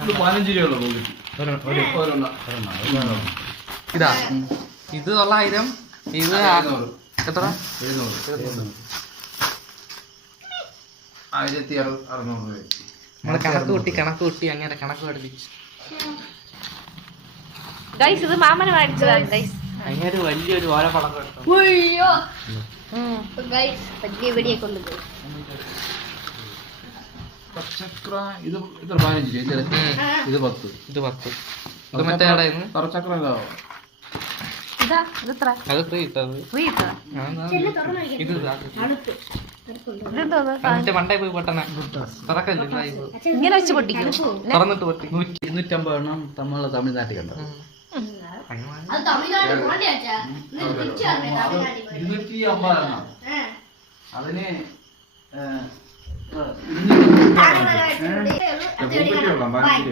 15 രൂപയുള്ള ഇതാ ഇത് 900 ഇത് എത്ര 1600 രൂപ. നമ്മള് കണക്ക് കൂട്ടി അങ്ങനെ കണക്ക് പഠിപ്പിച്ചു. ഇത് മാമന് മേടിച്ചതാണ് ഗൈസ്. അങ്ങനെ വലിയൊരു ഓലപ്പടം എടുത്തു. വലിയ വെടിയെ കൊണ്ടുപോയി. ചക്ര ഇത് 15 രൂപ, ഇത് 10. ഇത് 10. ഇത് മറ്റേ ചക്ര അത് ഫ്രീ ഇട്ടത്. ഇത് മറ്റേ മണ്ടേ പോയി പൊട്ടണ തുറക്കല്ലേ ഇങ്ങനെ വെച്ച് പൊട്ടിക്കും. തുറന്നിട്ട് പൊട്ടി. 250 എണ്ണം തമിഴ്നാട്ടിൽ കണ്ടത്. 250 എണ്ണം അതിന്